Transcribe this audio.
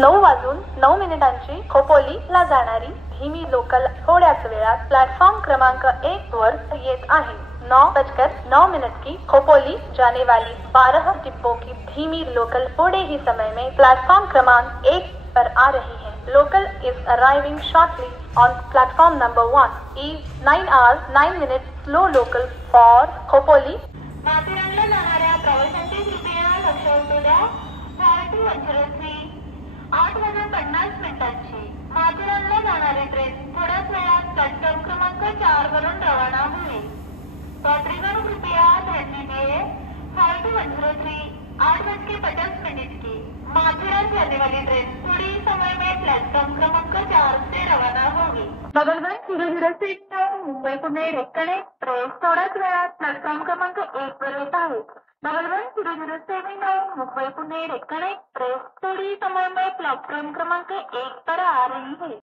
9:09 खोपोलीला जाणारी धीमी लोकल थोड्याच वेळात प्लेटफॉर्म क्रमांक 1 वर येत आहे। 9:09 की खोपोली जाने वाली 12 डिब्बों की धीमी लोकल थोड़े ही समय में प्लेटफॉर्म क्रमांक 1 पर आ रही है। Local is arriving shortly on platform number 1. Is 9 hours 9 minutes slow local for Khopoli. माथेरानला जाणाऱ्या प्रवाशांची कृपया लक्ष असू द्या। 4213 8:50 माथेरानला जाणारी ट्रेन थोड्याच वेळात प्लॅटफॉर्म क्रमांक 4 वरून रवाना होईल। यात्रीगण कृपया ध्यान दीजिए। 4213 8:50 की माथेरान जाने वाली ट्रेन थोड़ी ही समय में प्लेटफॉर्म क्रमांक 4 से रवाना होगी। बगलगंज धीरे से मुंबई पुणे डेक्कन एक्सप्रेस थोड्याच वेळात प्लॅटफॉर्म क्रमांक 1 वर येत आहे। बगलगंज धीरे मुंबई पुणे डेक्कन एक्सप्रेस थोड़ी समय में प्लेटफॉर्म क्रमांक 1 पर आ रही है।